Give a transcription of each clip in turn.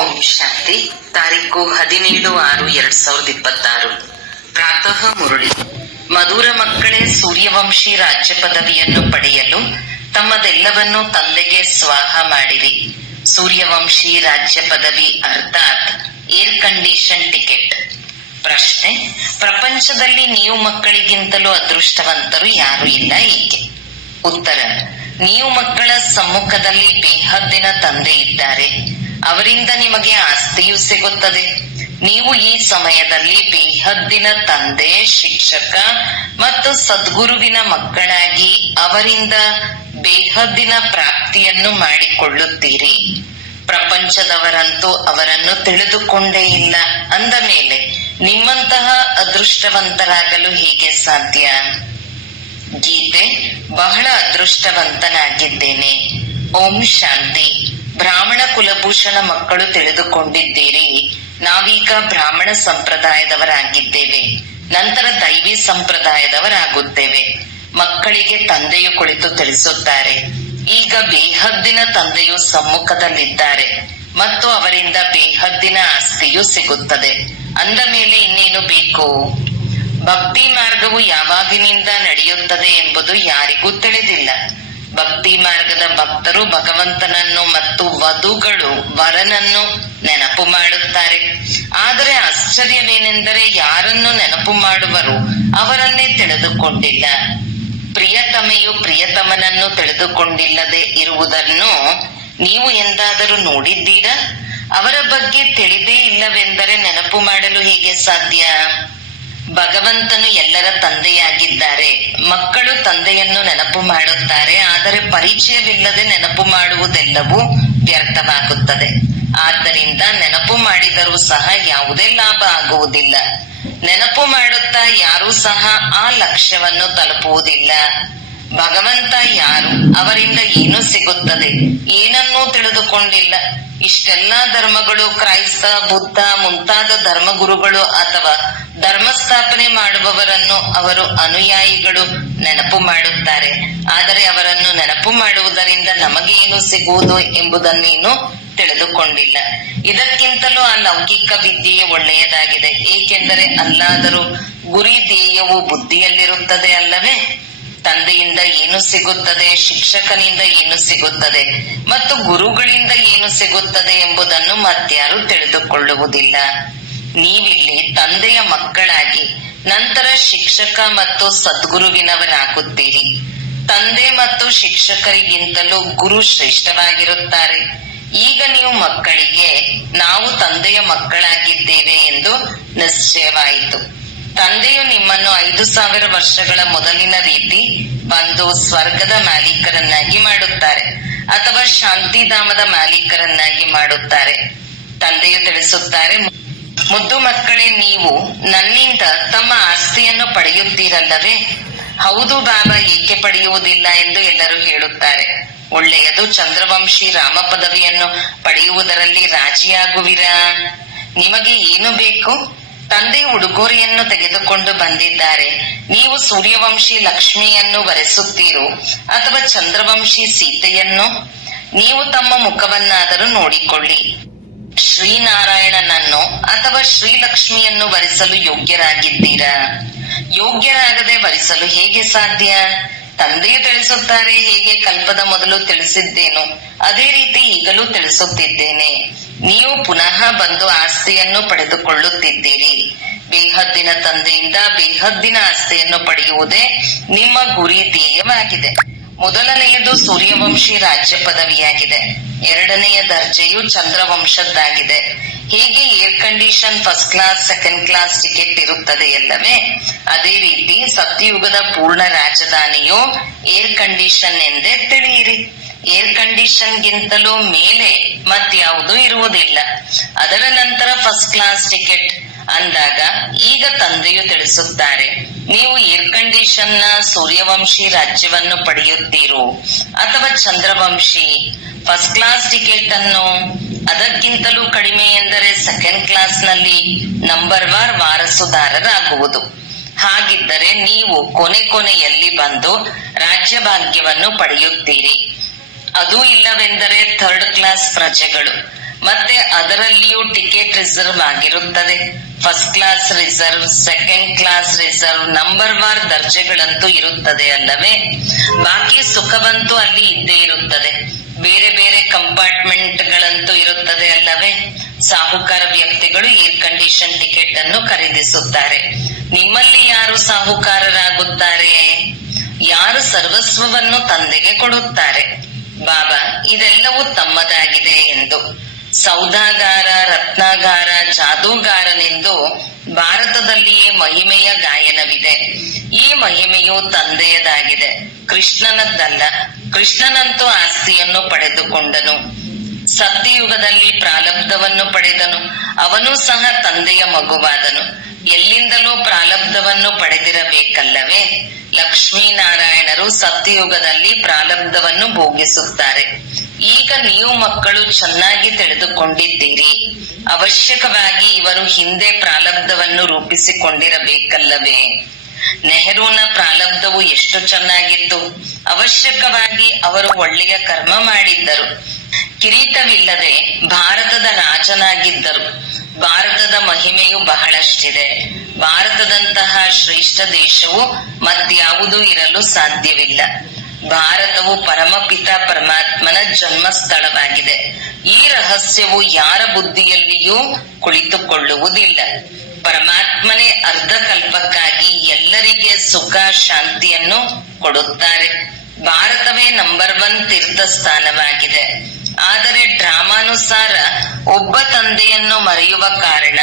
ಓಂ ಶಾಂತಿ. ತಾರೀಕು 17/6/2026. ಪ್ರಾತಃ ಮುರುಳಿ. ಮಧುರ ಮಕ್ಕಳೇ, ಸೂರ್ಯವಂಶಿ ರಾಜ್ಯ ಪದವಿಯನ್ನು ಪಡೆಯಲು ತಮ್ಮದೆಲ್ಲವನ್ನೂ ತಂದೆಗೆ ಸ್ವಾಹ ಮಾಡಿರಿ. ಸೂರ್ಯವಂಶಿ ರಾಜ್ಯ ಪದವಿ ಅರ್ಥಾತ್ ಏರ್ ಕಂಡೀಷನ್ ಟಿಕೆಟ್. ಪ್ರಶ್ನೆ: ಪ್ರಪಂಚದಲ್ಲಿ ನೀವು ಮಕ್ಕಳಿಗಿಂತಲೂ ಅದೃಷ್ಟವಂತರು ಯಾರೂ ಇಲ್ಲ, ಏಕೆ? ಉತ್ತರ: ನೀವು ಮಕ್ಕಳ ಸಮ್ಮುಖದಲ್ಲಿ ಬೇಹದ್ದಿನ ತಂದೆ ಇದ್ದಾರೆ. ಅವರಿಂದ ನಿಮಗೆ ಆಸ್ತಿಯೂ ಸಿಗುತ್ತದೆ. ನೀವು ಈ ಸಮಯದಲ್ಲಿ ಬೇಹದ್ದಿನ ತಂದೆ, ಶಿಕ್ಷಕ ಮತ್ತು ಸದ್ಗುರುವಿನ ಮಕ್ಕಳಾಗಿ ಅವರಿಂದ ಬೇಹದ್ದಿನ ಪ್ರಾಪ್ತಿಯನ್ನು ಮಾಡಿಕೊಳ್ಳುತ್ತೀರಿ. ಪ್ರಪಂಚದವರಂತೂ ಅವರನ್ನು ತಿಳಿದುಕೊಂಡೇ ಇಲ್ಲ. ಅಂದ ಮೇಲೆ ನಿಮ್ಮಂತಹ ಅದೃಷ್ಟವಂತರಾಗಲು ಹೇಗೆ ಸಾಧ್ಯ? ಗೀತೆ: ಬಹಳ ಅದೃಷ್ಟವಂತನಾಗಿದ್ದೇನೆ. ಓಂ ಶಾಂತಿ. ಬ್ರಾಹ್ಮಣ ಕುಲಭೂಷಣ ಮಕ್ಕಳು ತಿಳಿದುಕೊಂಡಿದ್ದೀರಿ, ನಾವೀಗ ಬ್ರಾಹ್ಮಣ ಸಂಪ್ರದಾಯದವರಾಗಿದ್ದೇವೆ, ನಂತರ ದೈವಿ ಸಂಪ್ರದಾಯದವರಾಗುತ್ತೇವೆ. ಮಕ್ಕಳಿಗೆ ತಂದೆಯು ಕುಳಿತು ತಿಳಿಸುತ್ತಾರೆ, ಈಗ ಬೇಹದ್ದಿನ ತಂದೆಯು ಸಮ್ಮುಖದಲ್ಲಿದ್ದಾರೆ ಮತ್ತು ಅವರಿಂದ ಬೇಹದ್ದಿನ ಆಸ್ತಿಯೂ ಸಿಗುತ್ತದೆ. ಅಂದ ಮೇಲೆ ಇನ್ನೇನು ಬೇಕು? ಭಕ್ತಿ ಮಾರ್ಗವು ಯಾವಾಗಿನಿಂದ ನಡೆಯುತ್ತದೆ ಎಂಬುದು ಯಾರಿಗೂ ತಿಳಿದಿಲ್ಲ. ಭಕ್ತಿ ಮಾರ್ಗದ ಭಕ್ತರು ಭಗವಂತನನ್ನು ಮತ್ತು ವಧುಗಳು ವರನನ್ನು ನೆನಪು ಮಾಡುತ್ತಾರೆ. ಆದರೆ ಆಶ್ಚರ್ಯವೇನೆಂದರೆ ಯಾರನ್ನು ನೆನಪು ಮಾಡುವರು ಅವರನ್ನೇ ತಿಳಿದುಕೊಂಡಿಲ್ಲ. ಪ್ರಿಯತಮೆಯು ಪ್ರಿಯತಮನನ್ನು ತಿಳಿದುಕೊಂಡಿಲ್ಲದೆ ಇರುವುದನ್ನು ನೀವು ಎಂದಾದರೂ ನೋಡಿದ್ದೀರಾ? ಅವರ ಬಗ್ಗೆ ತಿಳಿದೇ ಇಲ್ಲವೆಂದರೆ ನೆನಪು ಮಾಡಲು ಹೇಗೆ ಸಾಧ್ಯ? ಭಗವಂತನು ಎಲ್ಲರ ತಂದೆಯಾಗಿದ್ದಾರೆ. ಮಕ್ಕಳು ತಂದೆಯನ್ನು ನೆನಪು ಮಾಡುತ್ತಾರೆ, ಆದರೆ ಪರಿಚಯವಿಲ್ಲದೆ ನೆನಪು ಮಾಡುವುದೆಲ್ಲವೂ ವ್ಯರ್ಥವಾಗುತ್ತದೆ. ಆದ್ದರಿಂದ ನೆನಪು ಮಾಡಿದರೂ ಸಹ ಯಾವುದೇ ಲಾಭ ಆಗುವುದಿಲ್ಲ. ನೆನಪು ಮಾಡುತ್ತಾ ಯಾರೂ ಸಹ ಆ ಲಕ್ಷ್ಯವನ್ನು ತಲುಪುವುದಿಲ್ಲ. ಭಗವಂತ ಯಾರು, ಅವರಿಂದ ಏನು ಸಿಗುತ್ತದೆ, ಏನನ್ನೂ ತಿಳಿದುಕೊಂಡಿಲ್ಲ. ಇಷ್ಟೆಲ್ಲಾ ಧರ್ಮಗಳು, ಕ್ರೈಸ್ತ, ಬುದ್ಧ ಮುಂತಾದ ಧರ್ಮಗುರುಗಳು ಅಥವಾ ಧರ್ಮ ಸ್ಥಾಪನೆ ಮಾಡುವವರನ್ನು ಅವರು ಅನುಯಾಯಿಗಳು ನೆನಪು ಮಾಡುತ್ತಾರೆ. ಆದರೆ ಅವರನ್ನು ನೆನಪು ಮಾಡುವುದರಿಂದ ನಮಗೇನು ಸಿಗುವುದು ಎಂಬುದನ್ನೇನು ತಿಳಿದುಕೊಂಡಿಲ್ಲ. ಇದಕ್ಕಿಂತಲೂ ಆ ಲೌಕಿಕ ವಿದ್ಯೆಯೇ ಒಳ್ಳೆಯದಾಗಿದೆ. ಏಕೆಂದರೆ ಅಲ್ಲಾದರೂ ಗುರಿ ಧ್ಯೇಯವು ಬುದ್ಧಿಯಲ್ಲಿರುತ್ತದೆ ಅಲ್ಲವೇ? ತಂದೆಯಿಂದ ಏನು ಸಿಗುತ್ತದೆ, ಶಿಕ್ಷಕನಿಂದ ಏನು ಸಿಗುತ್ತದೆ ಮತ್ತು ಗುರುಗಳಿಂದ ಏನು ಸಿಗುತ್ತದೆ ಎಂಬುದನ್ನು ಮತ್ಯಾರು ತಿಳಿದುಕೊಳ್ಳುವುದಿಲ್ಲ. ನೀವಿಲ್ಲಿ ತಂದೆಯ ಮಕ್ಕಳಾಗಿ ನಂತರ ಶಿಕ್ಷಕ ಮತ್ತು ಸದ್ಗುರುವಿನವರಾಗುತ್ತೀರಿ. ತಂದೆ ಮತ್ತು ಶಿಕ್ಷಕರಿಗಿಂತಲೂ ಗುರು ಶ್ರೇಷ್ಠವಾಗಿರುತ್ತಾರೆ. ಈಗ ನೀವು ಮಕ್ಕಳಿಗೆ ನಾವು ತಂದೆಯ ಮಕ್ಕಳಾಗಿದ್ದೇವೆ ಎಂದು ನಿಶ್ಚಯವಾಯಿತು. ತಂದೆಯು ನಿಮ್ಮನ್ನು 5,000 ವರ್ಷಗಳ ಮೊದಲಿನ ರೀತಿ ಬಂದು ಸ್ವರ್ಗದ ಮಾಲೀಕರನ್ನಾಗಿ ಮಾಡುತ್ತಾರೆ ಅಥವಾ ಶಾಂತಿಧಾಮದ ಮಾಲೀಕರನ್ನಾಗಿ ಮಾಡುತ್ತಾರೆ. ತಂದೆಯು ತಿಳಿಸುತ್ತಾರೆ, ಮುದ್ದು ಮಕ್ಕಳೇ, ನೀವು ನನ್ನಿಂದ ತಮ್ಮ ಆಸ್ತಿಯನ್ನು ಪಡೆಯುತ್ತೀರಲ್ಲವೇ? ಹೌದು ಬಾಬಾ, ಏಕೆ ಪಡೆಯುವುದಿಲ್ಲ ಎಂದು ಎಲ್ಲರೂ ಹೇಳುತ್ತಾರೆ. ಒಳ್ಳೆಯದು. ಚಂದ್ರವಂಶಿ ರಾಮ ಪದವಿಯನ್ನು ಪಡೆಯುವುದರಲ್ಲಿ ರಾಜಿಯಾಗುವಿರಾ? ನಿಮಗೆ ಏನು ಬೇಕು? ತಂದೆ ಉಡುಗೊರೆಯನ್ನು ತೆಗೆದುಕೊಂಡು ಬಂದಿದ್ದಾರೆ. ನೀವು ಸೂರ್ಯವಂಶಿ ಲಕ್ಷ್ಮಿಯನ್ನು ವರೆಸುತ್ತೀರೋ ಅಥವಾ ಚಂದ್ರವಂಶಿ ಸೀತೆಯನ್ನು? ನೀವು ತಮ್ಮ ಮುಖವನ್ನಾದರೂ ನೋಡಿಕೊಳ್ಳಿ. ಶ್ರೀನಾರಾಯಣನನ್ನು ಅಥವಾ ಶ್ರೀಲಕ್ಷ್ಮಿಯನ್ನು ವರಿಸಲು ಯೋಗ್ಯರಾಗಿದ್ದೀರಾ? ಯೋಗ್ಯರಾಗದೆ ವರಿಸಲು ಹೇಗೆ ಸಾಧ್ಯ? ತಂದೆಯು ತಿಳಿಸುತ್ತಾರೆ, ಹೇಗೆ ಕಲ್ಪದ ಮೊದಲು ತಿಳಿಸಿದ್ದೇನೋ ಅದೇ ರೀತಿ ಈಗಲೂ ತಿಳಿಸುತ್ತಿದ್ದೇನೆ. ನೀವು ಪುನಃ ಬಂದು ಆಸ್ತಿಯನ್ನು ಪಡೆದುಕೊಳ್ಳುತ್ತಿದ್ದೀರಿ. ಬೇಹದ್ದಿನ ತಂದೆಯಿಂದ ಬೇಹದ್ದಿನ ಆಸ್ತಿಯನ್ನು ಪಡೆಯುವುದೇ ನಿಮ್ಮ ಗುರಿ ಧ್ಯೇಯವಾಗಿದೆ. ಮೊದಲನೆಯದು ಸೂರ್ಯವಂಶಿ ರಾಜ್ಯ ಪದವಿಯಾಗಿದೆ. ಎರಡನೆಯ ದರ್ಜೆಯು ಚಂದ್ರವಂಶದ್ದಾಗಿದೆ. ಹೇಗೆ air condition first class, second class ticket ಇರುತ್ತದೆ ಅಲ್ಲವೇ? ಅದೇ ರೀತಿ ಸತ್ಯಯುಗದ ಪೂರ್ಣ ರಾಜಧಾನಿಯು ಏರ್ ಕಂಡೀಷನ್ ಎಂದೇ ತಿಳಿಯಿರಿ. ಏರ್ ಕಂಡೀಷನ್ ಗಿಂತಲೂ ಮೇಲೆ ಮತ್ಯಾವುದೂ ಇರುವುದಿಲ್ಲ. ಅದರ ನಂತರ ಫಸ್ಟ್ ಕ್ಲಾಸ್ ಟಿಕೆಟ್ ಅಂದಾಗ ಈಗ ತಂದೆಯು ತಿಳಿಸುತ್ತಾರೆ, ನೀವು ಏರ್ ಕಂಡೀಷನ್ ನ ಸೂರ್ಯವಂಶಿ ರಾಜ್ಯವನ್ನು ಪಡೆಯುತ್ತೀರೋ ಅಥವಾ ಚಂದ್ರವಂಶಿ ಫಸ್ಟ್ ಕ್ಲಾಸ್ ಟಿಕೆಟ್ ಅನ್ನು? ಅದಕ್ಕಿಂತಲೂ ಕಡಿಮೆ ಎಂದರೆ ಸೆಕೆಂಡ್ ಕ್ಲಾಸ್ ನಲ್ಲಿ ನಂಬರ್ ವಾರ್ ವಾರಸುದಾರರಾಗುವುದು. ಹಾಗಿದ್ದರೆ ನೀವು ಕೊನೆಯಲ್ಲಿ ಬಂದು ರಾಜ್ಯ ಭಾಗ್ಯವನ್ನು ಪಡೆಯುತ್ತೀರಿ. ಅದೂ ಇಲ್ಲವೆಂದರೆ ಥರ್ಡ್ ಕ್ಲಾಸ್ ಪ್ರಜೆಗಳು. ಮತ್ತೆ ಅದರಲ್ಲಿಯೂ ಟಿಕೆಟ್ ರಿಸರ್ವ್ ಆಗಿರುತ್ತದೆ. First class reserve, second class reserve, number ವಾರ್ ದರ್ಜೆಗಳಂತೂ ಇರುತ್ತದೆ ಅಲ್ಲವೇ. ಬಾಕಿ ಸುಖವಂತೂ ಅಲ್ಲಿ ಇದ್ದೇ ಇರುತ್ತದೆ. ಬೇರೆ ಬೇರೆ ಕಂಪಾರ್ಟ್ಮೆಂಟ್ ಗಳಂತೂ ಇರುತ್ತದೆ ಅಲ್ಲವೇ. ಸಾಹುಕಾರ ವ್ಯಕ್ತಿಗಳು ಏರ್ ಕಂಡೀಷನ್ ಟಿಕೆಟ್ ಅನ್ನು ಖರೀದಿಸುತ್ತಾರೆ. ನಿಮ್ಮಲ್ಲಿ ಯಾರು ಸಾಹುಕಾರರಾಗುತ್ತಾರೆ? ಯಾರು ಸರ್ವಸ್ವವನ್ನು ತಂದೆಗೆ ಕೊಡುತ್ತಾರೆ. ಬಾಬಾ ಇದೆಲ್ಲವೂ ತಮ್ಮದಾಗಿದೆ ಎಂದು. ಸೌದಾಗಾರ, ರತ್ನಾಗಾರ, ಜಾದೂಗಾರನೆಂದು ಭಾರತದಲ್ಲಿಯೇ ಮಹಿಮೆಯ ಗಾಯನವಿದೆ. ಈ ಮಹಿಮೆಯು ತಂದೆಯದಾಗಿದೆ, ಕೃಷ್ಣನದ್ದಲ್ಲ. ಕೃಷ್ಣನಂತೂ ಆಸ್ತಿಯನ್ನು ಪಡೆದುಕೊಂಡನು, ಸತ್ಯಯುಗದಲ್ಲಿ ಪ್ರಾರಬ್ಧವನ್ನು ಪಡೆದನು. ಅವನು ಸಹ ತಂದೆಯ ಮಗುವಾದನು. ಎಲ್ಲಿಂದಲೂ ಪ್ರಾರಬ್ಧವನ್ನು ಪಡೆದಿರಬೇಕಲ್ಲವೇ. ಲಕ್ಷ್ಮೀನಾರಾಯಣರು ಸತ್ಯಯುಗದಲ್ಲಿ ಪ್ರಾರಬ್ಧವನ್ನು ಭೋಗಿಸುತ್ತಾರೆ. ಈಗ ನೀವು ಮಕ್ಕಳು ಚೆನ್ನಾಗಿ ತಿಳಿದುಕೊಂಡಿದ್ದೀರಿ. ಅವಶ್ಯಕವಾಗಿ ಇವರು ಹಿಂದೆ ಪ್ರಾರಬ್ಧವನ್ನು ರೂಪಿಸಿಕೊಂಡಿರಬೇಕಲ್ಲವೇ. ನೆಹರೂನ ಪ್ರಾರಬ್ಧವು ಎಷ್ಟು ಚೆನ್ನಾಗಿತ್ತು. ಅವಶ್ಯಕವಾಗಿ ಅವರು ಒಳ್ಳೆಯ ಕರ್ಮ ಮಾಡಿದ್ದರು. ಕಿರೀಟವಿಲ್ಲದೆ ಭಾರತದ ರಾಜನಾಗಿದ್ದರು. ಭಾರತದ ಮಹಿಮೆಯು ಬಹಳಷ್ಟಿದೆ. ಭಾರತದಂತಹ ಶ್ರೇಷ್ಠ ದೇಶವು ಮತ್ಯಾವುದೂ ಇರಲು ಸಾಧ್ಯವಿಲ್ಲ. ಭಾರತವು ಪರಮಪಿತ ಪರಮಾತ್ಮನ ಜನ್ಮ ಸ್ಥಳವಾಗಿದೆ. ಈ ರಹಸ್ಯವು ಯಾರ ಬುದ್ಧಿಯಲ್ಲಿಯೂ ಕುಳಿತುಕೊಳ್ಳುವುದಿಲ್ಲ. ಪರಮಾತ್ಮನೇ ಅರ್ಧಕಲ್ಪಕ್ಕಾಗಿ ಎಲ್ಲರಿಗೆ ಸುಖ ಶಾಂತಿಯನ್ನು ಕೊಡುತ್ತಾರೆ. ಭಾರತವೇ ನಂಬರ್ 1 ತೀರ್ಥ ಸ್ಥಾನವಾಗಿದೆ. ಆದರೆ ಡ್ರಾಮಾನುಸಾರ ಒಬ್ಬ ತಂದೆಯನ್ನು ಮರೆಯುವ ಕಾರಣ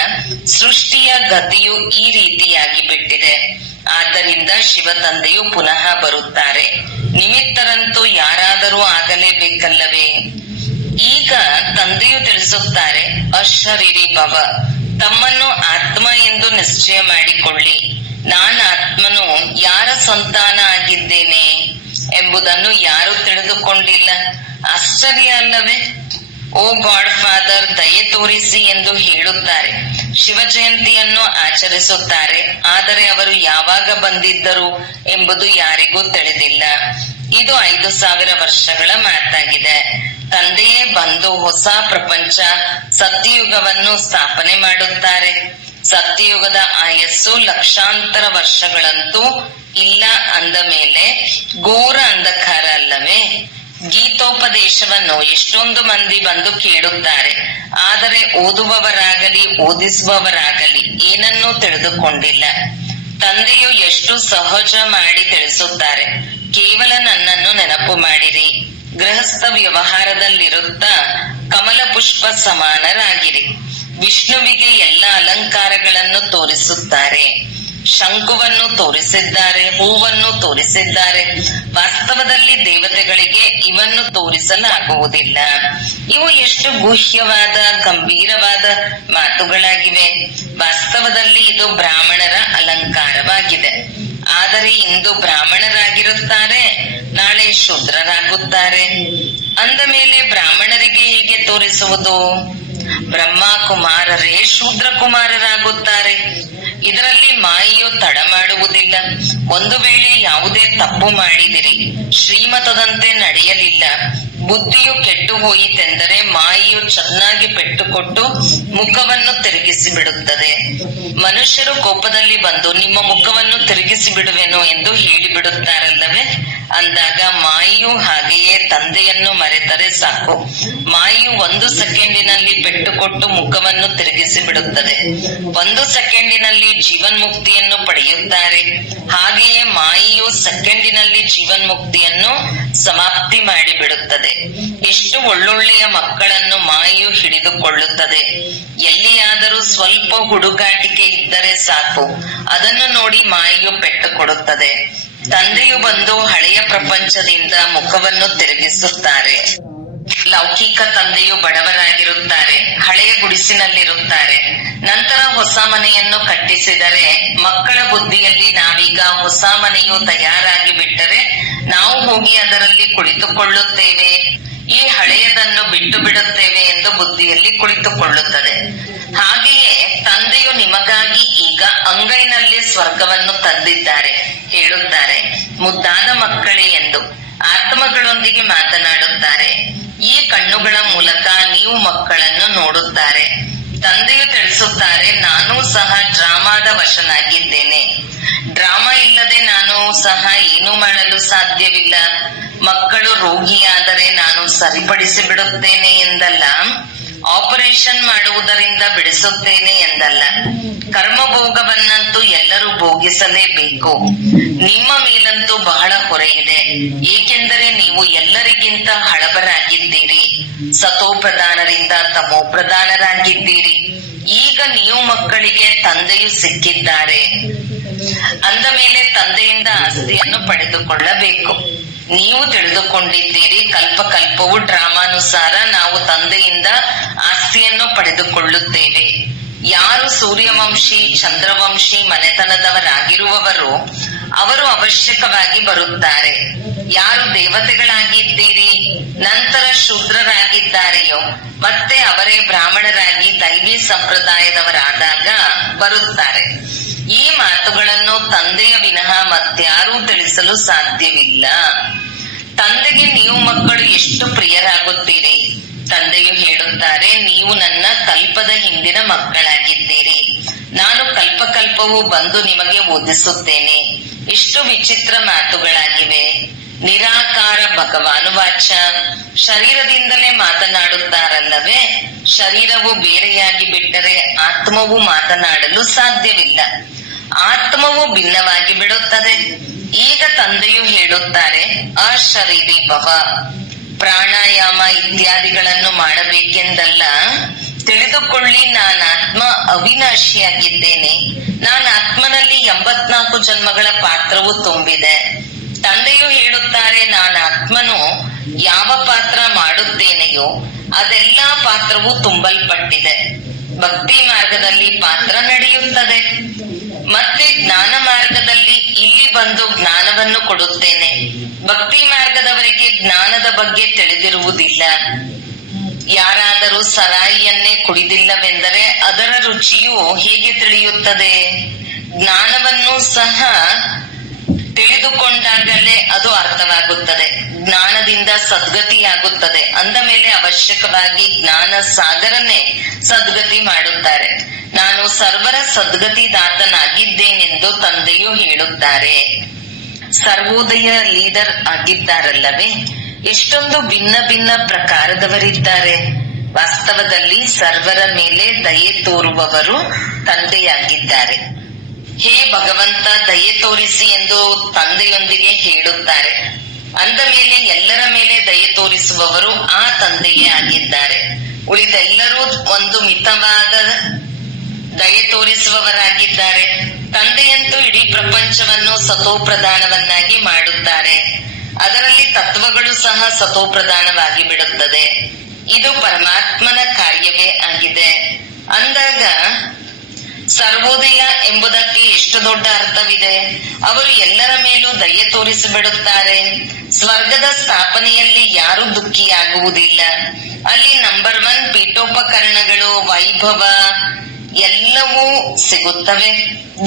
ಸೃಷ್ಟಿಯ ಗತಿಯು ಈ ರೀತಿಯಾಗಿ ಬಿಟ್ಟಿದೆ. ಆದ್ದರಿಂದ ಶಿವ ತಂದೆಯು ಪುನಃ ಬರುತ್ತಾರೆ. ನಿಮಿತ್ತರಂತೂ ಯಾರಾದರೂ ಆಗಲೇಬೇಕಲ್ಲವೇ. ಈಗ ತಂದೆಯು ತಿಳಿಸುತ್ತಾರೆ, ಅಶರೀರಿ ಭವ, ತಮ್ಮನ್ನು ಆತ್ಮ ಎಂದು ನಿಶ್ಚಯ ಮಾಡಿಕೊಳ್ಳಿ. ನಾನು ಆತ್ಮನು ಯಾರ ಸಂತಾನ ಆಗಿದ್ದೇನೆ ಎಂಬುದನ್ನು ಯಾರು ತಿಳಿದುಕೊಂಡಿಲ್ಲ. ಆಶ್ಚರ್ಯ ಅಲ್ಲವೇ. ಓ ಗಾಡ್ ಫಾದರ್, ದಯೆ ತೋರಿಸಿ ಎಂದು ಹೇಳುತ್ತಾರೆ. ಶಿವ ಜಯಂತಿಯನ್ನು ಆಚರಿಸುತ್ತಾರೆ. ಆದರೆ ಅವರು ಯಾವಾಗ ಬಂದಿದ್ದರು ಎಂಬುದು ಯಾರಿಗೂ ತಿಳಿದಿಲ್ಲ. ಇದು 5000 ವರ್ಷಗಳ ಮಾತಾಗಿದೆ. ತಂದೆಯೇ ಬಂದು ಹೊಸ ಪ್ರಪಂಚ ಸತ್ಯಯುಗವನ್ನು ಸ್ಥಾಪನೆ ಮಾಡುತ್ತಾರೆ. ಸತ್ಯಯುಗದ ಆಯಸ್ಸು ಲಕ್ಷಾಂತರ ವರ್ಷಗಳಂತೂ ಇಲ್ಲ ಅಂದ ಮೇಲೆ ಘೋರ ಅಂಧಕಾರ ಅಲ್ಲವೇ. ಗೀತೋಪದೇಶವನ್ನು ಎಷ್ಟೊಂದು ಮಂದಿ ಬಂದು ಕೇಳುತ್ತಾರೆ. ಆದರೆ ಓದುವವರಾಗಲಿ ಓದಿಸುವವರಾಗಲಿ ಏನನ್ನೂ ತಿಳಿದುಕೊಂಡಿಲ್ಲ. ತಂದೆಯು ಎಷ್ಟು ಸಹಜ ಮಾಡಿ ತಿಳಿಸುತ್ತಾರೆ. ಕೇವಲ ನನ್ನನ್ನು ನೆನಪು ಮಾಡಿರಿ. ಗೃಹಸ್ಥ ವ್ಯವಹಾರದಲ್ಲಿರುತ್ತಾ ಕಮಲ ಪುಷ್ಪ ಸಮಾನರಾಗಿರಿ. ವಿಷ್ಣುವಿಗೆ ಎಲ್ಲ ಅಲಂಕಾರಗಳನ್ನು ತೋರಿಸುತ್ತಾರೆ. ಶಂಕುವನ್ನು ತೋರಿಸಿದ್ದಾರೆ, ಹೂವನ್ನು ತೋರಿಸಿದ್ದಾರೆ. ವಾಸ್ತವದಲ್ಲಿ ದೇವತೆಗಳಿಗೆ ಇವನ್ನು ತೋರಿಸಲಾಗುವುದಿಲ್ಲ. ಇವು ಎಷ್ಟು ಗುಹ್ಯವಾದ ಗಂಭೀರವಾದ ಮಾತುಗಳಾಗಿವೆ. ವಾಸ್ತವದಲ್ಲಿ ಇದು ಬ್ರಾಹ್ಮಣರ ಅಲಂಕಾರವಾಗಿದೆ. ಆದರೆ ಇಂದು ಬ್ರಾಹ್ಮಣರಾಗಿರುತ್ತಾರೆ, ನಾಳೆ ಶೂದ್ರರಾಗುತ್ತಾರೆ. ಅಂದ ಮೇಲೆ ಬ್ರಾಹ್ಮಣರಿಗೆ ಹೇಗೆ ತೋರಿಸುವುದು? ಬ್ರಹ್ಮ ಕುಮಾರರೇ ಶೂದ್ರ ಕುಮಾರರಾಗುತ್ತಾರೆ. ಇದರಲ್ಲಿ ಮಾಯೆಯು ತಡ ಮಾಡುವುದಿಲ್ಲ. ಒಂದು ವೇಳೆ ಯಾವುದೇ ತಪ್ಪು ಮಾಡಿದಿರಿ, ಶ್ರೀಮತದಂತೆ ನಡೆಯಲಿಲ್ಲ, ಬುದ್ಧಿಯು ಕೆಟ್ಟು ಹೋಯಿತೆಂದರೆ ಮಾಯೆಯು ಚೆನ್ನಾಗಿ ಪೆಟ್ಟುಕೊಟ್ಟು ಮುಖವನ್ನು ತಿರುಗಿಸಿ ಬಿಡುತ್ತದೆ. ಮನುಷ್ಯರು ಕೋಪದಲ್ಲಿ ಬಂದು ನಿಮ್ಮ ಮುಖವನ್ನು ತಿರುಗಿಸಿ ಬಿಡುವೆನು ಎಂದು ಹೇಳಿಬಿಡುತ್ತಾರಲ್ಲವೇ. ಅಂದಾಗ ಮಾಯೆಯು ಹಾಗೆಯೇ ತಂದೆಯನ್ನು ಮರೆತರೆ ಸಾಕು. ಮಾಯೆಯು 1 ಸೆಕೆಂಡಿನಲ್ಲಿ ಪೆಟ್ಟುಕೊಟ್ಟು ಮುಖವನ್ನು ತಿರುಗಿಸಿ ಬಿಡುತ್ತದೆ. 1 ಸೆಕೆಂಡಿನಲ್ಲಿ ಜೀವನ್ಮುಕ್ತಿಯನ್ನು ಪಡೆಯುತ್ತಾರೆ. ಹಾಗೆಯೇ ಮಾಯೆಯು ಸೆಕೆಂಡಿನಲ್ಲಿ ಜೀವನ್ಮುಕ್ತಿಯನ್ನು ಸಮಾಪ್ತಿ ಮಾಡಿಬಿಡುತ್ತದೆ. ಎಷ್ಟು ಒಳ್ಳೊಳ್ಳೆಯ ಮಕ್ಕಳನ್ನು ಮಾಯೆಯು ಹಿಡಿದುಕೊಳ್ಳುತ್ತದೆ. ಎಲ್ಲಿಯಾದರೂ ಸ್ವಲ್ಪ ಹುಡುಗಾಟಿಕೆ ಇದ್ದರೆ ಸಾಕು, ಅದನ್ನು ನೋಡಿ ಮಾಯೆಯು ಪೆಟ್ಟು ಕೊಡುತ್ತದೆ. ತಂದೆಯು ಬಂದು ಹಳೆಯ ಪ್ರಪಂಚದಿಂದ ಮುಖವನ್ನು ತಿರುಗಿಸುತ್ತಾರೆ. ಲೌಕಿಕ ತಂದೆಯು ಬಡವರಾಗಿರುತ್ತಾರೆ, ಹಳೆಯ ಗುಡಿಸಿನಲ್ಲಿರುತ್ತಾರೆ. ನಂತರ ಹೊಸ ಮನೆಯನ್ನು ಕಟ್ಟಿಸಿದರೆ ಮಕ್ಕಳ ಬುದ್ಧಿಯಲ್ಲಿ ನಾವೀಗ ಹೊಸ ಮನೆಯು ತಯಾರಾಗಿ ಬಿಟ್ಟರೆ ನಾವು ಹೋಗಿ ಅದರಲ್ಲಿ ಕುಳಿತುಕೊಳ್ಳುತ್ತೇವೆ, ಈ ಹಳೆಯದನ್ನು ಬಿಟ್ಟು ಬಿಡುತ್ತೇವೆ ಎಂದು ಬುದ್ಧಿಯಲ್ಲಿ ಕುಳಿತುಕೊಳ್ಳುತ್ತದೆ. ಹಾಗೆಯೇ ತಂದೆಯು ನಿಮಗಾಗಿ ಈಗ ಅಂಗೈನಲ್ಲಿ ಸ್ವರ್ಗವನ್ನು ತಂದಿದ್ದಾರೆ. ಹೇಳುತ್ತಾರೆ, ಮುದ್ದಾದ ಮಕ್ಕಳೇ ಎಂದು ಆತ್ಮಗಳೊಂದಿಗೆ ಮಾತನಾಡುತ್ತಾರೆ. ಈ ಕಣ್ಣುಗಳ ಮೂಲಕ ನೀವು ಮಕ್ಕಳನ್ನು ಪರ್ಸನ್ ಆಗಿದ್ದೇನೆ. ಡ್ರಾಮಾ ಇಲ್ಲದೆ ನಾನು ಸಹ ಏನೂ ಮಾಡಲು ಸಾಧ್ಯವಿಲ್ಲ. ಮಕ್ಕಳು ರೋಗಿಯಾದರೆ ನಾನು ಸರಿಪಡಿಸಿ ಬಿಡುತ್ತೇನೆ ಎಂದಲ್ಲ, ಆಪರೇಷನ್ ಮಾಡುವುದರಿಂದ ಬಿಡಿಸುತ್ತೇನೆ ಎಂದಲ್ಲ. ಕರ್ಮಭೋಗವನ್ನಂತೂ ಎಲ್ಲರೂ ಭೋಗಿಸಲೇಬೇಕು. ನಿಮ್ಮ ಮೇಲಂತೂ ಬಹಳ ಹೊರೆ ಇದೆ, ಏಕೆಂದರೆ ನೀವು ಎಲ್ಲರಿಗಿಂತ ಹಳಬರಾಗಿದ್ದೀರಿ. ಸತೋಪ್ರಧಾನರಿಂದ ತಮೋಪ್ರಧಾನರಾಗಿದ್ದೀರಿ. ಈಗ ನೀವು ಮಕ್ಕಳಿಗೆ ತಂದೆಯು ಸಿಕ್ಕಿದ್ದಾರೆ ಅಂದ ಮೇಲೆ ತಂದೆಯಿಂದ ಆಸ್ತಿಯನ್ನು ಪಡೆದುಕೊಳ್ಳಬೇಕು. ನೀವು ತಿಳಿದುಕೊಂಡಿದ್ದೀರಿ, ಕಲ್ಪಕಲ್ಪವು ಡ್ರಾಮಾನುಸಾರ ನಾವು ತಂದೆಯಿಂದ ಆಸ್ತಿಯನ್ನು ಪಡೆದುಕೊಳ್ಳುತ್ತೇವೆ. ಯಾರು ಸೂರ್ಯವಂಶಿ ಚಂದ್ರವಂಶಿ ಮನೆತನದವರಾಗಿರುವವರು ಅವರು ಅವಶ್ಯಕವಾಗಿ ಬರುತ್ತಾರೆ. ಯಾರು ದೇವತೆಗಳಾಗಿದ್ದೀರಿ ನಂತರ ಶೂದ್ರರಾಗಿದ್ದಾರೆಯೋ ಮತ್ತೆ ಅವರೇ ಬ್ರಾಹ್ಮಣರಾಗಿ ದೈವಿ ಸಂಪ್ರದಾಯದವರಾದಾಗ ಬರುತ್ತಾರೆ. ಈ ಮಾತುಗಳನ್ನು ತಂದೆಯ ವಿನಃ ಮತ್ಯಾರೂ ತಿಳಿಸಲು ಸಾಧ್ಯವಿಲ್ಲ. ತಂದೆಗೆ ನೀವು ಮಕ್ಕಳು ಎಷ್ಟು ಪ್ರಿಯರಾಗುತ್ತೀರಿ. ತಂದೆಯು ಹೇಳುತ್ತಾರೆ, ನೀವು ನನ್ನ ಕಲ್ಪದ ಹಿಂದಿನ ಮಕ್ಕಳಾಗಿದ್ದೀರಿ. ನಾನು ಕಲ್ಪಕಲ್ಪವು ಬಂದು ನಿಮಗೆ ಓದಿಸುತ್ತೇನೆ. ಎಷ್ಟು ವಿಚಿತ್ರ ಮಾತುಗಳಾಗಿವೆ. ನಿರಾಕಾರ ಭಗವಾನು ವಾಚ, ಶರೀರದಿಂದಲೇ ಮಾತನಾಡುತ್ತಾರಲ್ಲವೇ. ಶರೀರವು ಬೇರೆಯಾಗಿ ಬಿಟ್ಟರೆ ಆತ್ಮವು ಮಾತನಾಡಲು ಸಾಧ್ಯವಿಲ್ಲ. ಆತ್ಮವು ಭಿನ್ನವಾಗಿ ಬಿಡುತ್ತದೆ. ಈಗ ತಂದೆಯು ಹೇಳುತ್ತಾರೆ, ಅಶರೀರಿ ಭವ. ಪ್ರಾಣಾಯಾಮ ಇತ್ಯಾದಿಗಳನ್ನು ಮಾಡಬೇಕೆಂದಲ್ಲ, ತಿಳಿದುಕೊಳ್ಳಿ ನಾನಾತ್ಮ ಅವಿನಾಶಿಯಾಗಿದ್ದೇನೆ. ನಾನಾತ್ಮನಲ್ಲಿ 84 ಜನ್ಮಗಳ ಪಾತ್ರವು ತುಂಬಿದೆ. ತಂದೆಯು ಹೇಳುತ್ತಾರೆ, ನಾನಾತ್ಮನು ಯಾವ ಪಾತ್ರ ಮಾಡುತ್ತೇನೆಯೋ ಅದೆಲ್ಲಾ ಪಾತ್ರವು ತುಂಬಲ್ಪಟ್ಟಿದೆ. ಭಕ್ತಿ ಮಾರ್ಗದಲ್ಲಿ ಪಾತ್ರ ನಡೆಯುತ್ತದೆ. ಮತ್ತೆ ಜ್ಞಾನ ಮಾರ್ಗದಲ್ಲಿ ಇಲ್ಲಿ ಬಂದು ಜ್ಞಾನವನ್ನು ಕೊಡುತ್ತೇನೆ. ಭಕ್ತಿ ಮಾರ್ಗದವರಿಗೆ ಜ್ಞಾನದ ಬಗ್ಗೆ ತಿಳಿದಿರುವುದಿಲ್ಲ. ಯಾರಾದರೂ ಸರಾಯಿಯನ್ನೇ ಕುಡಿದಿಲ್ಲವೆಂದರೆ ಅದರ ರುಚಿಯು ಹೇಗೆ ತಿಳಿಯುತ್ತದೆ? ಜ್ಞಾನವನ್ನು ಸಹ ತಿಳಿದುಕೊಂಡಾಗಲೇ ಅದು ಅರ್ಥವಾಗುತ್ತದೆ. ಜ್ಞಾನದಿಂದ ಸದ್ಗತಿಯಾಗುತ್ತದೆ ಅಂದ ಮೇಲೆ ಅವಶ್ಯಕವಾಗಿ ಜ್ಞಾನ ಸಾಗರನ್ನೇ ಸದ್ಗತಿ ಮಾಡುತ್ತಾರೆ. ನಾನು ಸರ್ವರ ಸದ್ಗತಿದಾತನಾಗಿದ್ದೇನೆಂದು ತಂದೆಯು ಹೇಳುತ್ತಾರೆ. ಸರ್ವೋದಯ ಲೀಡರ್ ಆಗಿದ್ದಾರಲ್ಲವೇ. ಎಷ್ಟೊಂದು ಭಿನ್ನ ಭಿನ್ನ ಪ್ರಕಾರದವರಿದ್ದಾರೆ. ವಾಸ್ತವದಲ್ಲಿ ಸರ್ವರ ಮೇಲೆ ದಯೆ ತೋರುವವರು ತಂದೆಯಾಗಿದ್ದಾರೆ. ಹೇ ಭಗವಂತ, ದಯೆ ತೋರಿಸಿ ಎಂದು ತಂದೆಯೊಂದಿಗೆ ಹೇಳುತ್ತಾರೆ. ಅಂದ ಮೇಲೆ ಎಲ್ಲರ ಮೇಲೆ ದಯೆ ತೋರಿಸುವವರು ಆ ತಂದೆಯೇ ಆಗಿದ್ದಾರೆ. ಉಳಿದೆಲ್ಲರೂ ಒಂದು ಮಿತವಾದ ದಯೆ ತೋರಿಸುವವರಾಗಿದ್ದಾರೆ. ತಂದೆಯಂತೂ ಇಡೀ ಪ್ರಪಂಚವನ್ನು ಸತೋಪ್ರಧಾನವನ್ನಾಗಿ ಮಾಡುತ್ತಾರೆ. ಅದರಲ್ಲಿ ತತ್ವಗಳು ಸಹ ಸತೋಪ್ರಧಾನವಾಗಿ ಬಿಡುತ್ತದೆ. ಇದು ಪರಮಾತ್ಮನ ಕಾರ್ಯವೇ ಆಗಿದೆ. ಅಂದಾಗ ಸರ್ವೋದಯ ಎಂಬುದಕ್ಕೆ ಎಷ್ಟು ದೊಡ್ಡ ಅರ್ಥವಿದೆ. ಅವರು ಎಲ್ಲರ ಮೇಲೂ ದಯೆ ತೋರಿಸಿಬಿಡುತ್ತಾರೆ. ಸ್ವರ್ಗದ ಸ್ಥಾಪನೆಯಲ್ಲಿ ಯಾರು ದುಃಖಿಯಾಗುವುದಿಲ್ಲ. ಅಲ್ಲಿ ನಂಬರ್ 1 ಪೀಠೋಪಕರಣಗಳು, ವೈಭವ ಎಲ್ಲವೂ ಸಿಗುತ್ತವೆ.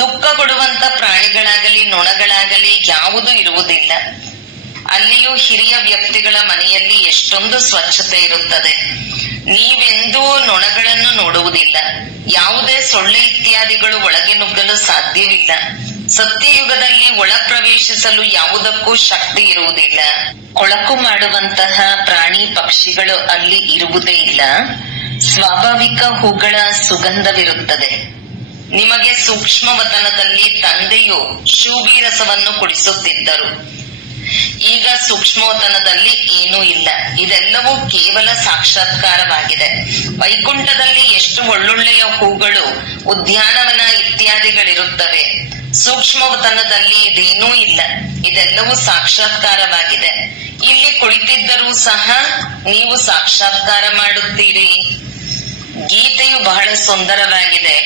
ದುಃಖ ಕೊಡುವಂತ ಪ್ರಾಣಿಗಳಾಗಲಿ ನೊಣಗಳಾಗಲಿ ಯಾವುದೂ ಇರುವುದಿಲ್ಲ. ಅಲ್ಲಿಯೂ ಹಿರಿಯ ವ್ಯಕ್ತಿಗಳ ಮನೆಯಲ್ಲಿ ಎಷ್ಟೊಂದು ಸ್ವಚ್ಛತೆ ಇರುತ್ತದೆ. ನೀವೆಂದೂ ನೊಣಗಳನ್ನು ನೋಡುವುದಿಲ್ಲ. ಯಾವುದೇ ಸೊಳ್ಳೆ ಇತ್ಯಾದಿಗಳು ಒಳಗೆ ನುಗ್ಗಲು ಸಾಧ್ಯವಿಲ್ಲ. ಸತ್ಯಯುಗದಲ್ಲಿ ಒಳ ಪ್ರವೇಶಿಸಲು ಯಾವುದಕ್ಕೂ ಶಕ್ತಿ ಇರುವುದಿಲ್ಲ. ಕೊಳಕು ಮಾಡುವಂತಹ ಪ್ರಾಣಿ ಪಕ್ಷಿಗಳು ಅಲ್ಲಿ ಇರುವುದೇ ಇಲ್ಲ. ಸ್ವಾಭಾವಿಕ ಹೂಗಳ ಸುಗಂಧವಿರುತ್ತದೆ. ನಿಮಗೆ ಸೂಕ್ಷ್ಮವತನದಲ್ಲಿ ತಂದೆಯು ಶೂಬಿ ರಸವನ್ನು ಕುಡಿಸುತ್ತಿದ್ದರು. ಈಗ ಸೂಕ್ಷ್ಮವತನದಲ್ಲಿ ಏನೂ ಇಲ್ಲ. ಇದೆಲ್ಲವೂ ಕೇವಲ ಸಾಕ್ಷಾತ್ಕಾರವಾಗಿದೆ. ವೈಕುಂಠದಲ್ಲಿ ಎಷ್ಟು ಒಳ್ಳೊಳ್ಳೆಯ ಹೂಗಳು, ಉದ್ಯಾನವನ ಇತ್ಯಾದಿಗಳಿರುತ್ತವೆ. ಸೂಕ್ಷ್ಮವತನದಲ್ಲಿ ಇದೇನೂ ಇಲ್ಲ. ಇದೆಲ್ಲವೂ ಸಾಕ್ಷಾತ್ಕಾರವಾಗಿದೆ. ಇಲ್ಲಿ ಕುಳಿತಿದ್ದರೂ ಸಹ ನೀವು ಸಾಕ್ಷಾತ್ಕಾರ ಮಾಡುತ್ತೀರಿ. ಗೀತೆಯು ಬಹಳ ಸುಂದರವಾಗಿದೆ.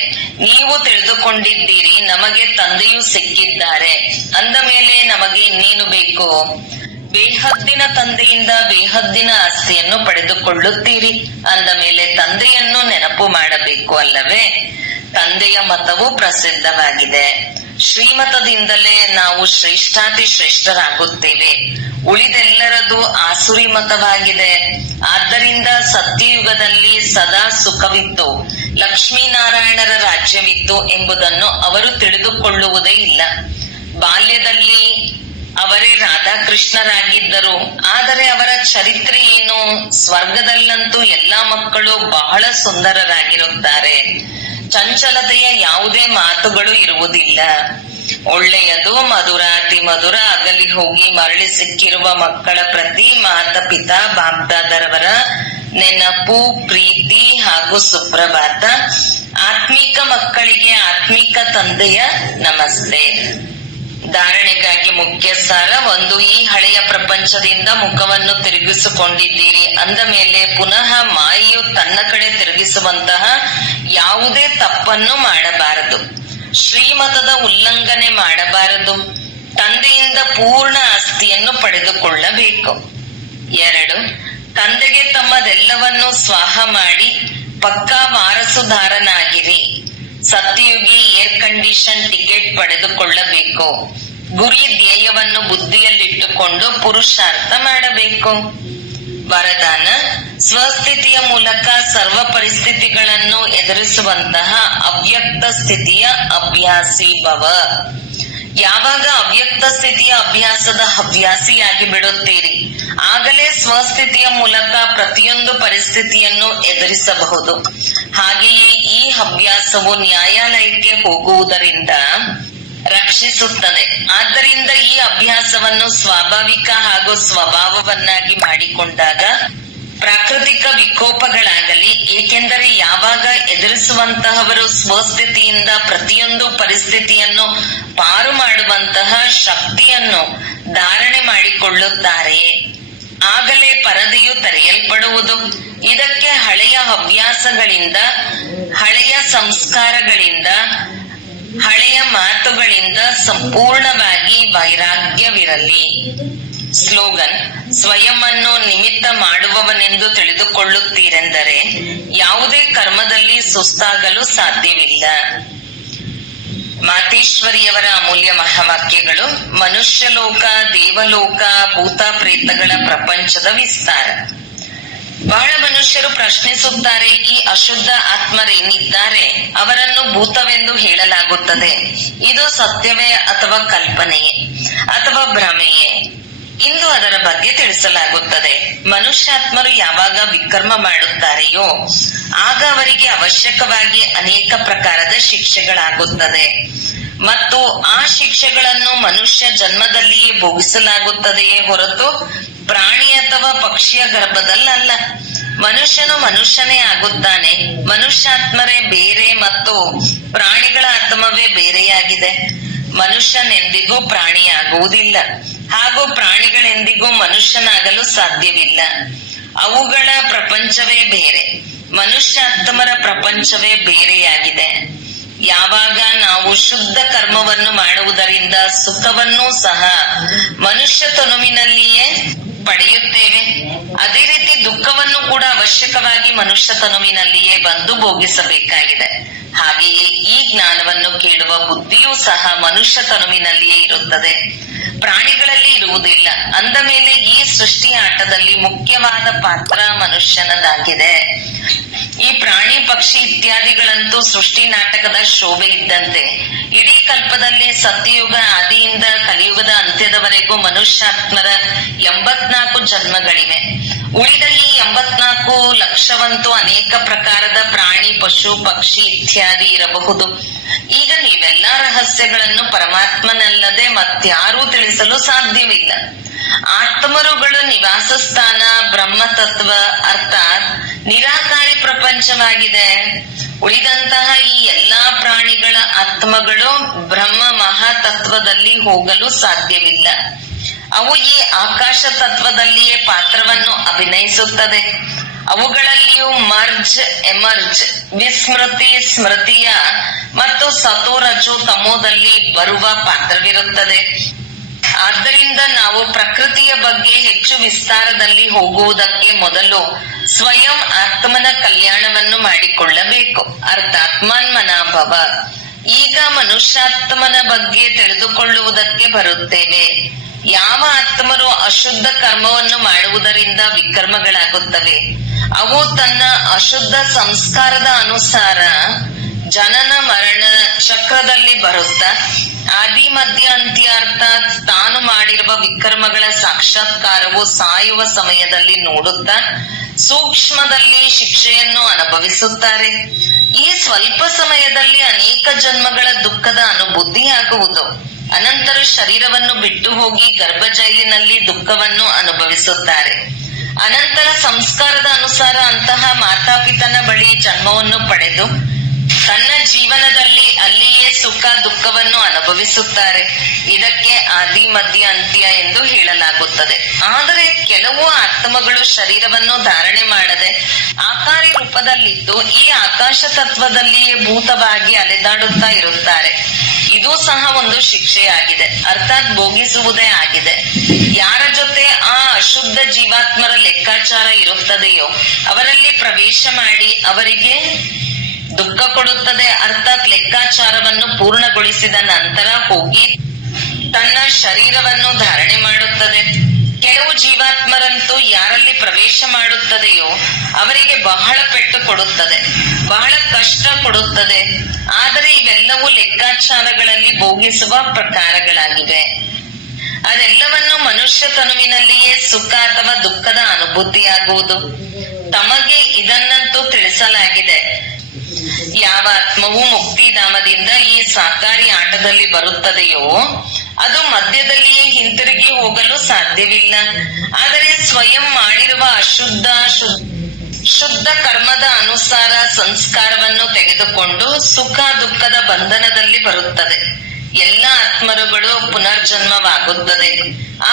ನೀವು ತಿಳಿದುಕೊಂಡಿದ್ದೀರಿ, ನಮಗೆ ತಂದೆಯೂ ಸಿಕ್ಕಿದ್ದಾರೆ. ಅಂದ ಮೇಲೆ ನಮಗೆ ಇನ್ನೇನು ಬೇಕು? ಬೇಹದ್ದಿನ ತಂದೆಯಿಂದ ಬೇಹದ್ದಿನ ಆಸ್ತಿಯನ್ನು ಪಡೆದುಕೊಳ್ಳುತ್ತೀರಿ. ಅಂದ ಮೇಲೆ ತಂದೆಯನ್ನು ನೆನಪು ಮಾಡಬೇಕು ಅಲ್ಲವೇ? ತಂದೆಯ ಮತವು ಪ್ರಸಿದ್ಧವಾಗಿದೆ. ಶ್ರೀಮತದಿಂದಲೇ ನಾವು ಶ್ರೇಷ್ಠಾತಿ ಶ್ರೇಷ್ಠರಾಗುತ್ತೇವೆ. ಉಳಿದೆಲ್ಲರದು ಆಸುರಿ ಮತವಾಗಿದೆ. ಆದ್ದರಿಂದ ಸತ್ಯಯುಗದಲ್ಲಿ ಸದಾ ಸುಖವಿತ್ತು, ಲಕ್ಷ್ಮೀನಾರಾಯಣರ ರಾಜ್ಯವಿತ್ತು ಎಂಬುದನ್ನು ಅವರು ತಿಳಿದುಕೊಳ್ಳುವುದೇ ಇಲ್ಲ. ಬಾಲ್ಯದಲ್ಲಿ ಅವರೇ ರಾಧಾಕೃಷ್ಣರಾಗಿದ್ದರು. ಆದರೆ ಅವರ ಚರಿತ್ರೆ ಏನು? ಸ್ವರ್ಗದಲ್ಲಂತೂ ಎಲ್ಲಾ ಮಕ್ಕಳು ಬಹಳ ಸುಂದರರಾಗಿರುತ್ತಾರೆ. ಚಂಚಲತೆಯ ಯಾವುದೇ ಮಾತುಗಳು ಇರುವುದಿಲ್ಲ. ಒಳ್ಳೆಯದು, ಮಧುರ, ಅತಿ ಮಧುರ, ಅಗಲಿ ಹೋಗಿ ಮರಳಿ ಸಿಕ್ಕಿರುವ ಮಕ್ಕಳ ಪ್ರತಿ ಮಾತಾಪಿತಾ ಬಾಪ್ದಾದರವರ ನೆನಪು, ಪ್ರೀತಿ ಹಾಗೂ ಸುಪ್ರಭಾತ. ಆತ್ಮಿಕ ಮಕ್ಕಳಿಗೆ ಆತ್ಮಿಕ ತಂದೆಯ ನಮಸ್ತೆ. ಧಾರಣೆಗಾಗಿ ಮುಖ್ಯ ಸಾರ. 1. ಈ ಹಳೆಯ ಪ್ರಪಂಚದಿಂದ ಮುಖವನ್ನು ತಿರುಗಿಸಿಕೊಂಡಿದ್ದೀರಿ ಅಂದ ಮೇಲೆ ಪುನಃ ಮಾಯೆಯು ತನ್ನ ಕಡೆ ತಿರುಗಿಸುವಂತಹ ಯಾವುದೇ ತಪ್ಪನ್ನು ಮಾಡಬಾರದು. ಶ್ರೀಮತದ ಉಲ್ಲಂಘನೆ ಮಾಡಬಾರದು. ತಂದೆಯಿಂದ ಪೂರ್ಣ ಆಸ್ತಿಯನ್ನು ಪಡೆದುಕೊಳ್ಳಬೇಕು. 2. ತಂದೆಗೆ ತಮ್ಮದೆಲ್ಲವನ್ನೂ ಸ್ವಾಹ ಮಾಡಿ ಪಕ್ಕಾ ವಾರಸುದಾರನಾಗಿರಿ. ಸತ್ಯಯುಗಿ ಏರ್ ಕಂಡೀಷನ್ ಟಿಕೆಟ್ ಪಡೆದುಕೊಳ್ಳಬೇಕು. ಗುರಿ ಧ್ಯೇಯವನ್ನು ಬುದ್ಧಿಯಲ್ಲಿಟ್ಟುಕೊಂಡು ಪುರುಷಾರ್ಥ ಮಾಡಬೇಕು. ವರದಾನ: ಸ್ವಸ್ಥಿತಿಯ ಮೂಲಕ ಸರ್ವ ಪರಿಸ್ಥಿತಿಗಳನ್ನು ಎದುರಿಸುವಂತಹ ಅವ್ಯಕ್ತ ಸ್ಥಿತಿಯ ಅಭ್ಯಾಸಿ ಭವ. ಯಾವಾಗ ಅವ್ಯಕ್ತ ಸ್ಥಿತಿಯ ಅಭ್ಯಾಸದ ಹವ್ಯಾಸಿಯಾಗಿ ಬಿಡುತ್ತೀರಿ, ಆಗಲೇ ಸ್ವಸ್ಥಿತಿಯ ಮೂಲಕ ಪ್ರತಿಯೊಂದು ಪರಿಸ್ಥಿತಿಯನ್ನು ಎದುರಿಸಬಹುದು. ಹಾಗೆಯೇ ಈ ಹವ್ಯಾಸವು ನ್ಯಾಯಾಲಯಕ್ಕೆ ಹೋಗುವುದರಿಂದ ರಕ್ಷಿಸುತ್ತದೆ. ಆದ್ದರಿಂದ ಈ ಅಭ್ಯಾಸವನ್ನು ಸ್ವಾಭಾವಿಕ ಹಾಗೂ ಸ್ವಭಾವವನ್ನಾಗಿ ಮಾಡಿಕೊಂಡಾಗ ಪ್ರಾಕೃತಿಕ ವಿಕೋಪಗಳಾಗಲಿ, ಏಕೆಂದರೆ ಯಾವಾಗ ಎದುರಿಸುವಂತಹವರು ಸ್ವಸ್ಥಿತಿಯಿಂದ ಪ್ರತಿಯೊಂದು ಪರಿಸ್ಥಿತಿಯನ್ನು ಪಾರು ಮಾಡುವಂತಹ ಶಕ್ತಿಯನ್ನು ಧಾರಣೆ ಮಾಡಿಕೊಳ್ಳುತ್ತಾರೆಯೇ, ಆಗಲೇ ಪರದೆಯು ತೆರೆಯಲ್ಪಡುವುದು. ಇದಕ್ಕೆ ಹಳೆಯ ಹವ್ಯಾಸಗಳಿಂದ, ಹಳೆಯ ಸಂಸ್ಕಾರಗಳಿಂದ, ಹಳೆಯ ಮಾತುಗಳಿಂದ ಸಂಪೂರ್ಣವಾಗಿ ವೈರಾಗ್ಯವಿರಲಿ. ಸ್ಲೋಗನ್: ಸ್ವಯಂ ಅನ್ನು ನಿಮಿತ್ತ ಮಾಡುವವನೆಂದು ತಿಳಿದುಕೊಳ್ಳುತ್ತೀರೆಂದರೆ ಯಾವುದೇ ಕರ್ಮದಲ್ಲಿ ಸುಸ್ತಾಗಲು ಸಾಧ್ಯವಿಲ್ಲ. ಮಾತೇಶ್ವರಿಯವರ ಅಮೂಲ್ಯ ಮಹಾವಾಕ್ಯಗಳು. ಮನುಷ್ಯಲೋಕ, ದೇವಲೋಕ, ಭೂತ ಪ್ರೇತಗಳ ಪ್ರಪಂಚದ ವಿಸ್ತಾರ. ಬಹಳ ಮನುಷ್ಯರು ಪ್ರಶ್ನಿಸುತ್ತಾರೆ, ಈ ಅಶುದ್ಧ ಆತ್ಮರೇನಿದ್ದಾರೆ ಅವರನ್ನು ಭೂತವೆಂದು ಹೇಳಲಾಗುತ್ತದೆ. ಇದು ಸತ್ಯವೇ ಅಥವಾ ಕಲ್ಪನೆಯೇ ಅಥವಾ ಭ್ರಮೆಯೇ? ಇಂದು ಅದರ ಬಗ್ಗೆ ತಿಳಿಸಲಾಗುತ್ತದೆ. ಮನುಷ್ಯಾತ್ಮರು ಯಾವಾಗ ವಿಕರ್ಮ ಮಾಡುತ್ತಾರೆಯೋ ಆಗ ಅವರಿಗೆ ಅವಶ್ಯಕವಾಗಿ ಅನೇಕ ಪ್ರಕಾರದ ಶಿಕ್ಷೆಗಳಾಗುತ್ತದೆ ಮತ್ತು ಆ ಶಿಕ್ಷೆಗಳನ್ನು ಮನುಷ್ಯ ಜನ್ಮದಲ್ಲಿಯೇ ಭೋಗಿಸಲಾಗುತ್ತದೆಯೇ ಹೊರತು ಪ್ರಾಣಿ ಅಥವಾ ಪಕ್ಷಿಯ ಗರ್ಭದಲ್ಲಲ್ಲ. ಮನುಷ್ಯನು ಮನುಷ್ಯನೇ ಆಗುತ್ತಾನೆ. ಮನುಷ್ಯಾತ್ಮರೇ ಬೇರೆ ಮತ್ತು ಪ್ರಾಣಿಗಳ ಆತ್ಮವೇ ಬೇರೆಯಾಗಿದೆ. ಮನುಷ್ಯನೆಂದಿಗೂ ಪ್ರಾಣಿಯಾಗುವುದಿಲ್ಲ ಹಾಗೂ ಪ್ರಾಣಿಗಳೆಂದಿಗೂ ಮನುಷ್ಯನಾಗಲು ಸಾಧ್ಯವಿಲ್ಲ. ಅವುಗಳ ಪ್ರಪಂಚವೇ ಬೇರೆ, ಮನುಷ್ಯಾತ್ಮರ ಪ್ರಪಂಚವೇ ಬೇರೆಯಾಗಿದೆ. ಯಾವಾಗ ನಾವು ಶುದ್ಧ ಕರ್ಮವನ್ನು ಮಾಡುವುದರಿಂದ ಸುಖವನ್ನೂ ಸಹ ಮನುಷ್ಯ ತನುವಿನಲ್ಲಿಯೇ ಪಡೆಯುತ್ತೇವೆ, ಅದೇ ರೀತಿ ದುಃಖವನ್ನು ಕೂಡ ಅವಶ್ಯಕವಾಗಿ ಮನುಷ್ಯ ತನುವಿನಲ್ಲಿಯೇ ಬಂದು ಭೋಗಿಸಬೇಕಾಗಿದೆ. ಹಾಗೆಯೇ ಈ ಜ್ಞಾನವನ್ನು ಕೇಳುವ ಬುದ್ಧಿಯೂ ಸಹ ಮನುಷ್ಯ ತನುವಿನಲ್ಲಿಯೇ ಇರುತ್ತದೆ, ಪ್ರಾಣಿಗಳಲ್ಲಿ ಇರುವುದಿಲ್ಲ. ಅಂದ ಮೇಲೆ ಈ ಸೃಷ್ಟಿ ಆಟದಲ್ಲಿ ಮುಖ್ಯವಾದ ಪಾತ್ರ ಮನುಷ್ಯನದಾಗಿದೆ. ಈ ಪ್ರಾಣಿ ಪಕ್ಷಿ ಇತ್ಯಾದಿಗಳಂತೂ ಸೃಷ್ಟಿ ನಾಟಕದ ಶೋಭೆ ಇದ್ದಂತೆ. ಇಡೀ ಕಲ್ಪದಲ್ಲಿ ಸತ್ಯಯುಗ ಆದಿಯಿಂದ ಕಲಿಯುಗದ ಅಂತ್ಯದವರೆಗೂ ಮನುಷ್ಯಾತ್ಮರ 84 ಜನ್ಮಗಳಿವೆ. ಉಳಿದ ಈ 84 ಲಕ್ಷವಂತೂ ಅನೇಕ ಪ್ರಕಾರದ ಪ್ರಾಣಿ, ಪಶು, ಪಕ್ಷಿ ಇತ್ಯಾದಿ ಇರಬಹುದು. ಈಗ ನೀವೆಲ್ಲಾ ರಹಸ್ಯಗಳನ್ನು ಪರಮಾತ್ಮನಲ್ಲದೆ ಮತ್ಯಾರೂ ತಿಳಿಸಲು ಸಾಧ್ಯವಿಲ್ಲ. ಆತ್ಮರುಗಳು ನಿವಾಸ ಸ್ಥಾನ ಬ್ರಹ್ಮತತ್ವ ಅರ್ಥಾತ್ ನಿರಾಕಾರಿ ಪ್ರಪಂಚವಾಗಿದೆ. ಉಳಿದಂತಹ ಈ ಎಲ್ಲಾ ಪ್ರಾಣಿಗಳ ಆತ್ಮಗಳು ಬ್ರಹ್ಮ ಮಹಾತತ್ವದಲ್ಲಿ ಹೋಗಲು ಸಾಧ್ಯವಿಲ್ಲ. ಅವು ಈ ಆಕಾಶ ತತ್ವದಲ್ಲಿಯೇ ಪಾತ್ರವನ್ನು ಅಭಿನಯಿಸುತ್ತದೆ. ಅವುಗಳಲ್ಲಿಯೂ ಮರ್ಜ್, ಎಮರ್ಜ್, ವಿಸ್ಮೃತಿ, ಸ್ಮೃತಿಯ ಮತ್ತು ಸತೋ ರಜೋ ತಮೋದಲ್ಲಿ ಬರುವ ಪಾತ್ರವಿರುತ್ತದೆ. ಆದ್ದರಿಂದ ನಾವು ಪ್ರಕೃತಿಯ ಬಗ್ಗೆ ಹೆಚ್ಚು ವಿಸ್ತಾರದಲ್ಲಿ ಹೋಗುವುದಕ್ಕೆ ಮೊದಲು ಸ್ವಯಂ ಆತ್ಮನ ಕಲ್ಯಾಣವನ್ನು ಮಾಡಿಕೊಳ್ಳಬೇಕು. ಅರ್ಥಾತ್ ಮನ್ಮನಾಭವ. ಈಗ ಮನುಷ್ಯಾತ್ಮನ ಬಗ್ಗೆ ತಿಳಿದುಕೊಳ್ಳುವುದಕ್ಕೆ ಬರುತ್ತೇವೆ. ಯಾವ ಆತ್ಮರು ಅಶುದ್ಧ ಕರ್ಮವನ್ನು ಮಾಡುವುದರಿಂದ ವಿಕರ್ಮಗಳಾಗುತ್ತವೆ, ಅವು ತನ್ನ ಅಶುದ್ಧ ಸಂಸ್ಕಾರದ ಅನುಸಾರ ಜನನ ಮರಣ ಚಕ್ರದಲ್ಲಿ ಬರುತ್ತಾ ಆದಿ ಮಧ್ಯ ಅಂತ್ಯ ಅರ್ಥಾತ್ ತಾನು ಮಾಡಿರುವ ವಿಕರ್ಮಗಳ ಸಾಕ್ಷಾತ್ಕಾರವು ಸಾಯುವ ಸಮಯದಲ್ಲಿ ನೋಡುತ್ತಾ ಸೂಕ್ಷ್ಮದಲ್ಲಿ ಶಿಕ್ಷೆಯನ್ನು ಅನುಭವಿಸುತ್ತಾರೆ. ಈ ಸ್ವಲ್ಪ ಸಮಯದಲ್ಲಿ ಅನೇಕ ಜನ್ಮಗಳ ದುಃಖದ ಅನುಭೂತಿಯಾಗುವುದು. ಅನಂತರ ಶರೀರವನ್ನು ಬಿಟ್ಟು ಹೋಗಿ ಗರ್ಭ ಜೈಲಿನಲ್ಲಿ ದುಃಖವನ್ನು ಅನುಭವಿಸುತ್ತಾರೆ. ಅನಂತರ ಸಂಸ್ಕಾರದ ಅನುಸಾರ ಅಂತಹ ಮಾತಾಪಿತನ ಬಳಿ ಜನ್ಮವನ್ನು ಪಡೆದು ತನ್ನ ಜೀವನದಲ್ಲಿ ಅಲ್ಲಿಯೇ ಸುಖ ದುಃಖವನ್ನು ಅನುಭವಿಸುತ್ತಾರೆ. ಇದಕ್ಕೆ ಆದಿ ಮಧ್ಯ ಅಂತ್ಯ ಎಂದು ಹೇಳಲಾಗುತ್ತದೆ. ಆದರೆ ಕೆಲವು ಆತ್ಮಗಳು ಶರೀರವನ್ನು ಧಾರಣೆ ಮಾಡದೆ ಆಕಾರಿ ರೂಪದಲ್ಲಿದ್ದು ಈ ಆಕಾಶ ತತ್ವದಲ್ಲಿಯೇ ಭೂತವಾಗಿ ಅಲೆದಾಡುತ್ತಾ ಇರುತ್ತಾರೆ. ಇದು ಸಹ ಒಂದು ಶಿಕ್ಷೆಯಾಗಿದೆ, ಅರ್ಥಾತ್ ಭೋಗಿಸುವುದೇ ಆಗಿದೆ. ಯಾರ ಜೊತೆ ಆ ಅಶುದ್ಧ ಜೀವಾತ್ಮರ ಲೆಕ್ಕಾಚಾರ ಇರುತ್ತದೆಯೋ ಅವರಲ್ಲಿ ಪ್ರವೇಶ ಮಾಡಿ ಅವರಿಗೆ ದುಃಖ ಕೊಡುತ್ತದೆ. ಅರ್ಥಾತ್ ಲೆಕ್ಕಾಚಾರವನ್ನು ಪೂರ್ಣಗೊಳಿಸಿದ ನಂತರ ಹೋಗಿ ತನ್ನ ಶರೀರವನ್ನು ಧಾರಣೆ ಮಾಡುತ್ತದೆ. ಕೆಲವು ಜೀವಾತ್ಮರಂತೂ ಯಾರಲ್ಲಿ ಪ್ರವೇಶ ಮಾಡುತ್ತದೆಯೋ ಅವರಿಗೆ ಬಹಳ ಪೆಟ್ಟು ಕೊಡುತ್ತದೆ, ಬಹಳ ಕಷ್ಟ ಕೊಡುತ್ತದೆ. ಆದರೆ ಇವೆಲ್ಲವೂ ಲೆಕ್ಕಾಚಾರಗಳಲ್ಲಿ ಭೋಗಿಸುವ ಪ್ರಕಾರಗಳಾಗಿವೆ. ಅದೆಲ್ಲವನ್ನು ಮನುಷ್ಯ ತನುವಿನಲ್ಲಿಯೇ ಸುಖ ಅಥವಾ ದುಃಖದ ಅನುಭೂತಿಯಾಗುವುದು. ತಮಗೆ ಇದನ್ನಂತೂ ತಿಳಿಸಲಾಗಿದೆ. ಯಾವ ಆತ್ಮವು ಮುಕ್ತಿಧಾಮದಿಂದ ಈ ಸಾಕಾರಿ ಆಟದಲ್ಲಿ ಬರುತ್ತದೆಯೋ ಅದು ಮಧ್ಯದಲ್ಲಿಯೇ ಹಿಂತಿರುಗಿ ಹೋಗಲು ಸಾಧ್ಯವಿಲ್ಲ. ಆದರೆ ಸ್ವಯಂ ಮಾಡಿರುವ ಶುದ್ಧ ಕರ್ಮದ ಅನುಸಾರ ಸಂಸ್ಕಾರವನ್ನು ತೆಗೆದುಕೊಂಡು ಸುಖ ದುಃಖದ ಬಂಧನದಲ್ಲಿ ಬರುತ್ತದೆ. ಎಲ್ಲ ಆತ್ಮರುಗಳು ಪುನರ್ಜನ್ಮವಾಗುತ್ತದೆ,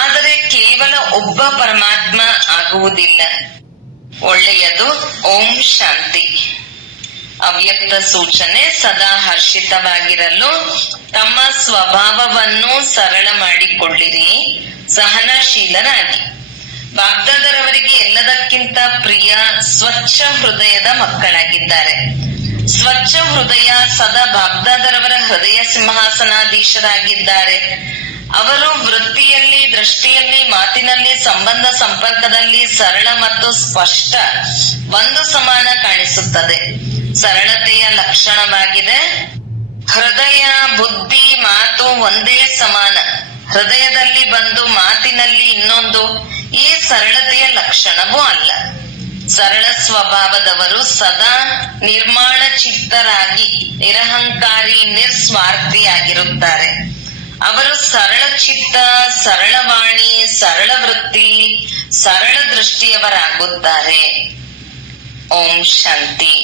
ಆದರೆ ಕೇವಲ ಒಬ್ಬ ಪರಮಾತ್ಮ ಆಗುವುದಿಲ್ಲ. ಒಳ್ಳೆಯದು. ಓಂ ಶಾಂತಿ. ಅವ್ಯಕ್ತ ಸೂಚನೆ: ಸದಾ ಹರ್ಷಿತವಾಗಿರಲು ತಮ್ಮ ಸ್ವಭಾವವನ್ನು ಸರಳ ಮಾಡಿಕೊಳ್ಳಿರಿ, ಸಹನಶೀಲರಾಗಿ. ಬಾಗ್ದಾದರವರಿಗೆ ಎಲ್ಲದಕ್ಕಿಂತ ಪ್ರಿಯ ಸ್ವಚ್ಛ ಹೃದಯದ ಮಕ್ಕಳಾಗಿದ್ದಾರೆ. ಸ್ವಚ್ಛ ಹೃದಯ ಸದಾ ಬಾಗ್ದಾದರವರ ಹೃದಯ ಸಿಂಹಾಸನಾಧೀಶರಾಗಿದ್ದಾರೆ. ಅವರು ವೃತ್ತಿಯಲ್ಲಿ, ದೃಷ್ಟಿಯಲ್ಲಿ, ಮಾತಿನಲ್ಲಿ, ಸಂಬಂಧ ಸಂಪರ್ಕದಲ್ಲಿ ಸರಳ ಮತ್ತು ಸ್ಪಷ್ಟ, ಒಂದು ಸಮಾನ ಕಾಣಿಸುತ್ತದೆ. ಸರಳತೆಯ ಲಕ್ಷಣವಾಗಿದೆ. ಹೃದಯ, ಬುದ್ಧಿ, ಮಾತು ಒಂದೇ ಸಮಾನ. ಹೃದಯದಲ್ಲಿ ಬಂದು ಮಾತಿನಲ್ಲಿ ಇನ್ನೊಂದು. ಈ ಸರಳತೆಯ ಲಕ್ಷಣವೂ ಅಲ್ಲ. ಸರಳ ಸ್ವಭಾವದವರು ಸದಾ ನಿರ್ಮಾಣ ಚಿತ್ತರಾಗಿ ನಿರಹಂಕಾರಿ, ನಿಸ್ವಾರ್ಥಿಯಾಗಿರುತ್ತಾರೆ. ಅವರು ಸರಳ ಚಿತ್ತ, ಸರಳವಾಣಿ, ಸರಳ ವೃತ್ತಿ, ಸರಳ ದೃಷ್ಟಿಯವರಾಗುತ್ತಾರೆ. ಓಂ ಶಾಂತಿ.